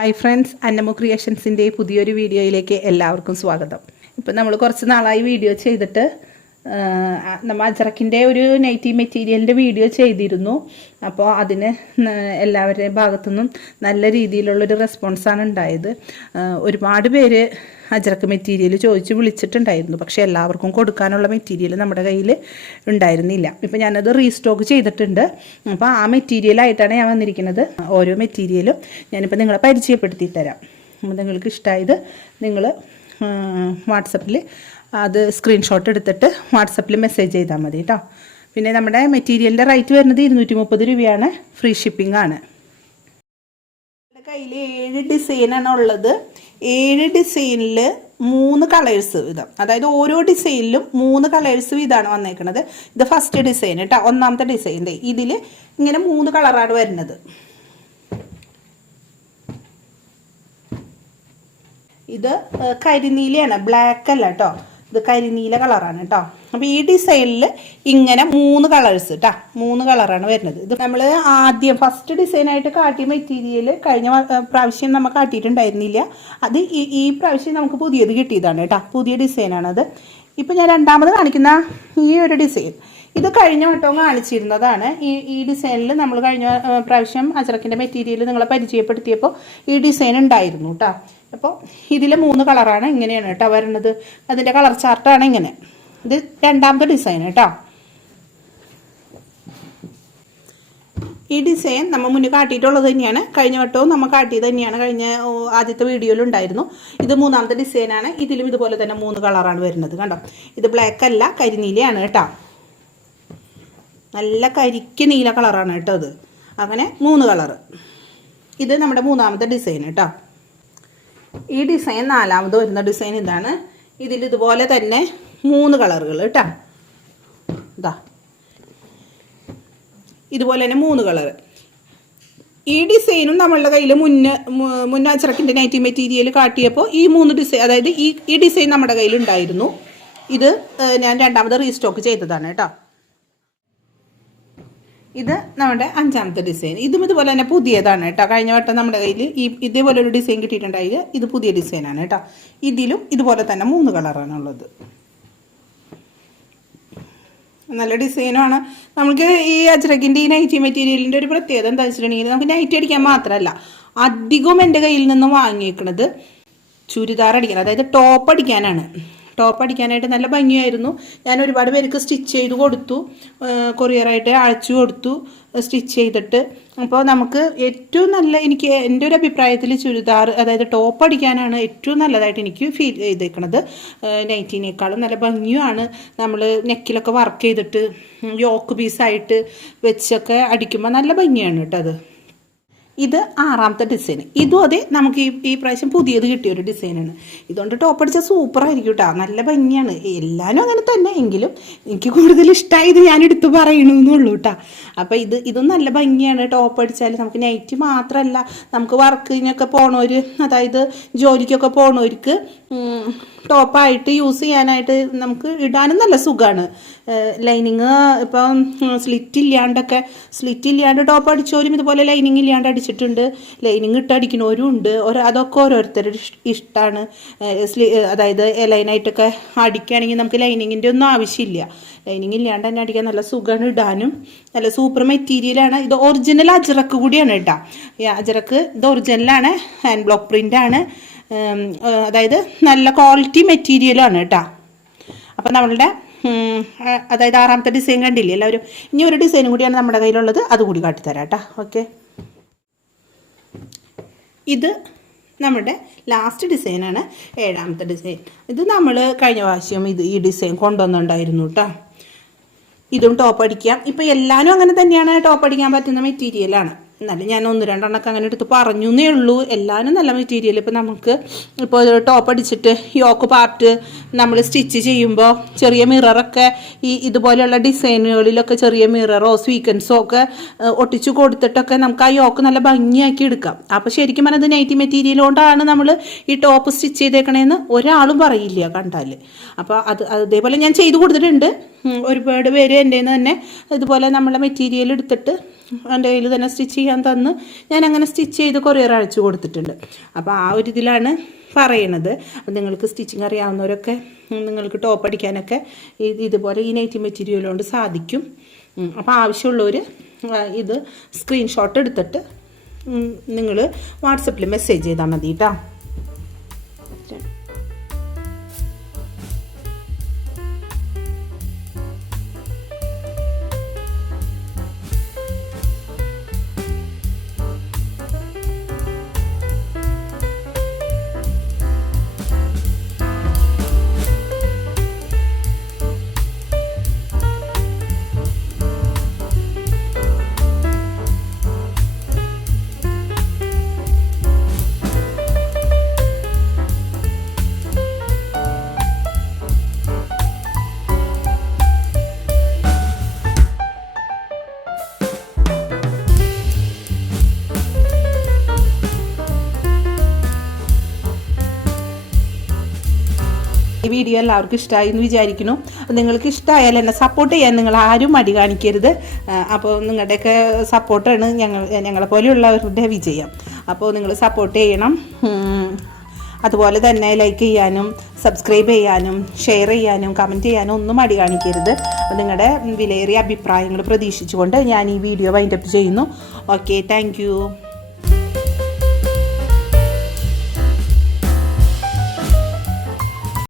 Hi friends, അന്നമു ക്രിയേഷൻസിൻ്റെ പുതിയൊരു വീഡിയോയിലേക്ക് എല്ലാവർക്കും സ്വാഗതം. ഇപ്പം നമ്മൾ കുറച്ച് നാളായി വീഡിയോ ചെയ്തിട്ട് നമ്മൾ അജറക്കിൻ്റെ ഒരു നൈറ്റി മെറ്റീരിയലിൻ്റെ വീഡിയോ ചെയ്തിരുന്നു. അപ്പോൾ അതിന് എല്ലാവരുടെയും ഭാഗത്തുനിന്നും നല്ല രീതിയിലുള്ളൊരു റെസ്പോൺസാണ് ഉണ്ടായത്. ഒരുപാട് പേര് അജറക്ക് മെറ്റീരിയൽ ചോദിച്ച് വിളിച്ചിട്ടുണ്ടായിരുന്നു. പക്ഷേ എല്ലാവർക്കും കൊടുക്കാനുള്ള മെറ്റീരിയൽ നമ്മുടെ കയ്യിൽ ഉണ്ടായിരുന്നില്ല. ഇപ്പം ഞാനത് റീസ്റ്റോക്ക് ചെയ്തിട്ടുണ്ട്. അപ്പോൾ ആ മെറ്റീരിയലായിട്ടാണ് ഞാൻ വന്നിരിക്കുന്നത്. ഓരോ മെറ്റീരിയലും ഞാനിപ്പോൾ നിങ്ങളെ പരിചയപ്പെടുത്തി തരാം. നിങ്ങൾക്ക് ഇഷ്ടമായത് നിങ്ങൾ വാട്സപ്പിൽ അത് സ്ക്രീൻഷോട്ട് എടുത്തിട്ട് വാട്സപ്പിൽ മെസ്സേജ് ചെയ്താൽ മതി കേട്ടോ. പിന്നെ നമ്മുടെ മെറ്റീരിയലിൻ്റെ റേറ്റ് വരുന്നത് 230 രൂപയാണ്. ഫ്രീ ഷിപ്പിംഗ് ആണ്. നമ്മുടെ കയ്യിൽ 7 ഡിസൈനാണ് ഉള്ളത്. 7 ഡിസൈനിൽ 3 കളേഴ്സ് വീതം, അതായത് ഓരോ ഡിസൈനിലും 3 കളേഴ്സ് വീതമാണ് വന്നേക്കുന്നത്. ഇത് ഫസ്റ്റ് ഡിസൈൻ കേട്ടോ. ഒന്നാമത്തെ ഡിസൈൻ ഇതിൽ ഇങ്ങനെ 3 കളറാണ് വരുന്നത്. ഇത് കരിനീലയാണ്, ബ്ലാക്ക് അല്ല കേട്ടോ. ഇത് കരിനീല കളറാണ് കേട്ടോ. അപ്പോൾ ഈ ഡിസൈനിൽ ഇങ്ങനെ 3 കളേഴ്സ് കേട്ടോ, 3 കളറാണ് വരുന്നത്. ഇത് നമ്മൾ ആദ്യം ഫസ്റ്റ് ഡിസൈനായിട്ട് കാട്ടിയ മെറ്റീരിയൽ കഴിഞ്ഞ പ്രാവശ്യം നമ്മൾ കാട്ടിയിട്ടുണ്ടായിരുന്നില്ല. അത് ഈ പ്രാവശ്യം നമുക്ക് പുതിയത് കിട്ടിയതാണ് കേട്ടോ. പുതിയ ഡിസൈനാണത്. ഇപ്പം ഞാൻ രണ്ടാമത് കാണിക്കുന്ന ഈ ഒരു ഡിസൈൻ, ഇത് കഴിഞ്ഞ വട്ടവും കാണിച്ചിരുന്നതാണ്. ഈ ഡിസൈനിൽ നമ്മൾ കഴിഞ്ഞ പ്രാവശ്യം അജറക്കിൻ്റെ മെറ്റീരിയൽ നിങ്ങളെ പരിചയപ്പെടുത്തിയപ്പോൾ ഈ ഡിസൈൻ ഉണ്ടായിരുന്നു കേട്ടോ. അപ്പോൾ ഇതിൽ 3 കളറാണ്. ഇങ്ങനെയാണ് കേട്ടോ വരുന്നത്. അതിൻ്റെ കളർ ചാർട്ടാണ് ഇങ്ങനെ. ഇത് രണ്ടാമത്തെ ഡിസൈൻ കേട്ടോ. ഈ ഡിസൈൻ നമ്മൾ മുന്നേ കാട്ടിയിട്ടുള്ളത് തന്നെയാണ്. കഴിഞ്ഞ വട്ടവും നമ്മൾ കാട്ടിയത് തന്നെയാണ്. കഴിഞ്ഞ ആദ്യത്തെ വീഡിയോയിലുണ്ടായിരുന്നു. ഇത് മൂന്നാമത്തെ ഡിസൈനാണ്. ഇതിലും ഇതുപോലെ തന്നെ 3 കളറാണ് വരുന്നത് കണ്ടോ. ഇത് ബ്ലാക്ക് അല്ല, കരിനീലയാണ് കേട്ടോ. നല്ല കരിക്ക് നീല കളറാണ് കേട്ടോ ഇത്. അങ്ങനെ 3 കളറ്. ഇത് നമ്മുടെ മൂന്നാമത്തെ ഡിസൈൻ കേട്ടോ. ഈ ഡിസൈൻ നാലാമത് വരുന്ന ഡിസൈൻ ഇതാണ്. ഇതിൽ ഇതുപോലെ തന്നെ 3 കളറുകൾ കേട്ടോ. ഇതാ ഇതുപോലെ തന്നെ 3 കളറ്. ഈ ഡിസൈനും നമ്മളുടെ കയ്യിൽ മുന്നേ അജറക്കിൻ്റെ നൈറ്റി മെറ്റീരിയൽ കാട്ടിയപ്പോൾ ഈ 3 ഡിസൈൻ, അതായത് ഈ ഡിസൈൻ നമ്മുടെ കയ്യിൽ ഉണ്ടായിരുന്നു. ഇത് ഞാൻ രണ്ടാമത് റീസ്റ്റോക്ക് ചെയ്തതാണ് കേട്ടോ. ഇത് നമ്മുടെ 5ാമത്തെ ഡിസൈൻ. ഇതും ഇതുപോലെ തന്നെ പുതിയതാണ് കേട്ടോ. കഴിഞ്ഞ വട്ടം നമ്മുടെ കയ്യിൽ ഇതേപോലെ ഒരു ഡിസൈൻ കിട്ടിയിട്ടുണ്ടായത്. ഇത് പുതിയ ഡിസൈനാണ് കേട്ടോ. ഇതിലും ഇതുപോലെ തന്നെ 3 കളറാണുള്ളത്. നല്ല ഡിസൈനാണ്. നമുക്ക് ഈ അജറക്കിൻ്റെ ഈ നൈറ്റി മെറ്റീരിയലിൻ്റെ ഒരു പ്രത്യേകത എന്താ വെച്ചിട്ടുണ്ടെങ്കിൽ, നമുക്ക് നൈറ്റി അടിക്കാൻ മാത്രമല്ല, അധികവും എൻ്റെ കയ്യിൽ നിന്ന് വാങ്ങിയേക്കുന്നത് ചുരിദാർ അടിക്കാൻ, അതായത് ടോപ്പ് അടിക്കാനാണ്. ടോപ്പ് അടിക്കാനായിട്ട് നല്ല ഭംഗിയായിരുന്നു. ഞാൻ ഒരുപാട് പേർക്ക് സ്റ്റിച്ച് ചെയ്ത് കൊടുത്തു, കൊറിയറായിട്ട് അയച്ചു കൊടുത്തു സ്റ്റിച്ച് ചെയ്തിട്ട്. അപ്പോൾ നമുക്ക് ഏറ്റവും നല്ല, എനിക്ക് എൻ്റെ ഒരു അഭിപ്രായത്തിൽ ചുരിദാർ, അതായത് ടോപ്പ് അടിക്കാനാണ് ഏറ്റവും നല്ലതായിട്ട് എനിക്ക് ഫീൽ ചെയ്തേക്കുന്നത്. നൈറ്റിനേക്കാളും നല്ല ഭംഗിയുമാണ്. നമ്മൾ നെക്കിലൊക്കെ വർക്ക് ചെയ്തിട്ട് യോക്ക് പീസായിട്ട് വെച്ചൊക്കെ അടിക്കുമ്പോൾ നല്ല ഭംഗിയാണ് കേട്ടോ അത്. ഇത് 6ാമത്തെ ഡിസൈൻ. ഇതും അതെ, നമുക്ക് ഈ പ്രാവശ്യം പുതിയത് കിട്ടിയൊരു ഡിസൈനാണ്. ഇതുകൊണ്ട് ടോപ്പ് അടിച്ചാൽ സൂപ്പറായിരിക്കും കേട്ടോ. നല്ല ഭംഗിയാണ്. എല്ലാവരും അങ്ങനെ തന്നെ, എങ്കിലും എനിക്ക് കൂടുതൽ ഇഷ്ടമായത് ഞാൻ എടുത്ത് പറയണമെന്നുള്ളൂ കേട്ടോ. അപ്പോൾ ഇതും നല്ല ഭംഗിയാണ്. ടോപ്പ് അടിച്ചാൽ നമുക്ക് നൈറ്റ് മാത്രമല്ല, നമുക്ക് വർക്കിനൊക്കെ പോണവർ, അതായത് ജോലിക്കൊക്കെ പോണവർക്ക് ടോപ്പായിട്ട് യൂസ് ചെയ്യാനായിട്ട് നമുക്ക് ഇടാനും നല്ല സുഖമാണ്. ലൈനിങ് ഇപ്പം സ്ലിറ്റ് ഇല്ലാണ്ട് ടോപ്പ് അടിച്ചവരും ഇതുപോലെ ലൈനിങ് ഇല്ലാണ്ട് അടിച്ചിട്ടുണ്ട്. ലൈനിങ് ഇട്ട് അടിക്കുന്നവരും ഉണ്ട്. അതൊക്കെ ഓരോരുത്തരുടെ ഇഷ്ടമാണ്. അതായത് ലൈനായിട്ടൊക്കെ അടിക്കുകയാണെങ്കിൽ നമുക്ക് ലൈനിങ്ങിൻ്റെ ഒന്നും ആവശ്യമില്ല. ലൈനിങ് ഇല്ലാണ്ട് തന്നെ അടിക്കാൻ നല്ല സുഖമാണ്. ഇടാനും നല്ല സൂപ്പർ മെറ്റീരിയലാണ്. ഇത് ഒറിജിനൽ അജറക്ക് കൂടിയാണ് കേട്ടോ. അജറക്ക് ഇത് ഒറിജിനലാണ്. ഹാൻഡ് ബ്ലോക്ക് പ്രിൻ്റാണ്. അതായത് നല്ല ക്വാളിറ്റി മെറ്റീരിയലാണ് കേട്ടോ. അപ്പം നമ്മളുടെ അതായത് 6ാമത്തെ ഡിസൈൻ കണ്ടില്ലേ എല്ലാവരും. ഇനി ഒരു ഡിസൈനും കൂടിയാണ് നമ്മുടെ കയ്യിലുള്ളത്. അതുകൂടി കാട്ടിത്തരാം കേട്ടോ. ഓക്കെ, ഇത് നമ്മുടെ ലാസ്റ്റ് ഡിസൈനാണ്, 7ാമത്തെ ഡിസൈൻ. ഇത് നമ്മൾ കഴിഞ്ഞ പ്രാവശ്യം ഈ ഡിസൈൻ കൊണ്ടുവന്നിട്ടുണ്ടായിരുന്നു കേട്ടോ. ഇതും ടോപ്പ് അടിക്കാം. ഇപ്പോൾ എല്ലാവരും അങ്ങനെ തന്നെയാണ്, ടോപ്പ് അടിക്കാൻ പറ്റുന്ന മെറ്റീരിയലാണ്. എന്നാലും ഞാൻ 1-2 അങ്ങനെ എടുത്ത് പറഞ്ഞു എന്നേ ഉള്ളൂ. എല്ലാവരും നല്ല മെറ്റീരിയൽ. ഇപ്പോൾ നമുക്ക് ഇപ്പോൾ ടോപ്പ് അടിച്ചിട്ട് യോക്ക് പാർട്ട് നമ്മൾ സ്റ്റിച്ച് ചെയ്യുമ്പോൾ ചെറിയ മിററൊക്കെ ഇതുപോലെയുള്ള ഡിസൈനുകളിലൊക്കെ ചെറിയ മിററോ സ്വീക്കൻസോ ഒക്കെ ഒട്ടിച്ച് കൊടുത്തിട്ടൊക്കെ നമുക്ക് ആ യോക്ക് നല്ല ഭംഗിയാക്കി എടുക്കാം. അപ്പോൾ ശരിക്കും പറഞ്ഞത് നൈറ്റി മെറ്റീരിയൽ കൊണ്ടാണ് നമ്മൾ ഈ ടോപ്പ് സ്റ്റിച്ച് ചെയ്തേക്കണേന്ന് ഒരാളും പറയില്ല കണ്ടാൽ. അപ്പോൾ അതേപോലെ ഞാൻ ചെയ്ത് കൊടുത്തിട്ടുണ്ട്. ഒരുപാട് പേര് എൻ്റെ തന്നെ ഇതുപോലെ നമ്മളെ മെറ്റീരിയൽ എടുത്തിട്ട് എൻ്റെ കയ്യിൽ തന്നെ സ്റ്റിച്ച് ചെയ്യാൻ തന്ന് ഞാൻ അങ്ങനെ സ്റ്റിച്ച് ചെയ്ത് കൊറിയർ അയച്ചു കൊടുത്തിട്ടുണ്ട്. അപ്പോൾ ആ ഒരു ഇതിലാണ് പറയണത്. അപ്പോൾ നിങ്ങൾക്ക് സ്റ്റിച്ചിങ് അറിയാവുന്നവരൊക്കെ നിങ്ങൾക്ക് ടോപ്പ് അടിക്കാനൊക്കെ ഇതുപോലെ ഈ നൈറ്റി മെറ്റീരിയൽ കൊണ്ട് സാധിക്കും. അപ്പോൾ ആവശ്യമുള്ളവർ ഇത് സ്ക്രീൻഷോട്ട് എടുത്തിട്ട് നിങ്ങൾ വാട്സപ്പിൽ മെസ്സേജ് ചെയ്താൽ മതി കേട്ടോ. ഈ വീഡിയോ എല്ലാവർക്കും ഇഷ്ടമായി എന്ന് വിചാരിക്കുന്നു. നിങ്ങൾക്ക് ഇഷ്ടമായാൽ എന്നെ സപ്പോർട്ട് ചെയ്യാൻ നിങ്ങൾ ആരും മടി കാണിക്കരുത്. അപ്പോൾ നിങ്ങളുടെയൊക്കെ സപ്പോർട്ടാണ് ഞങ്ങളെ പോലെയുള്ളവരുടെ വിജയം. അപ്പോൾ നിങ്ങൾ സപ്പോർട്ട് ചെയ്യണം. അതുപോലെ തന്നെ ലൈക്ക് ചെയ്യാനും സബ്സ്ക്രൈബ് ചെയ്യാനും ഷെയർ ചെയ്യാനും കമൻറ്റ് ചെയ്യാനും ഒന്നും മടി കാണിക്കരുത്. നിങ്ങളുടെ വിലയേറിയ അഭിപ്രായങ്ങൾ പ്രതീക്ഷിച്ചുകൊണ്ട് ഞാൻ ഈ വീഡിയോ വൈൻഡപ്പ് ചെയ്യുന്നു. Okay, thank you.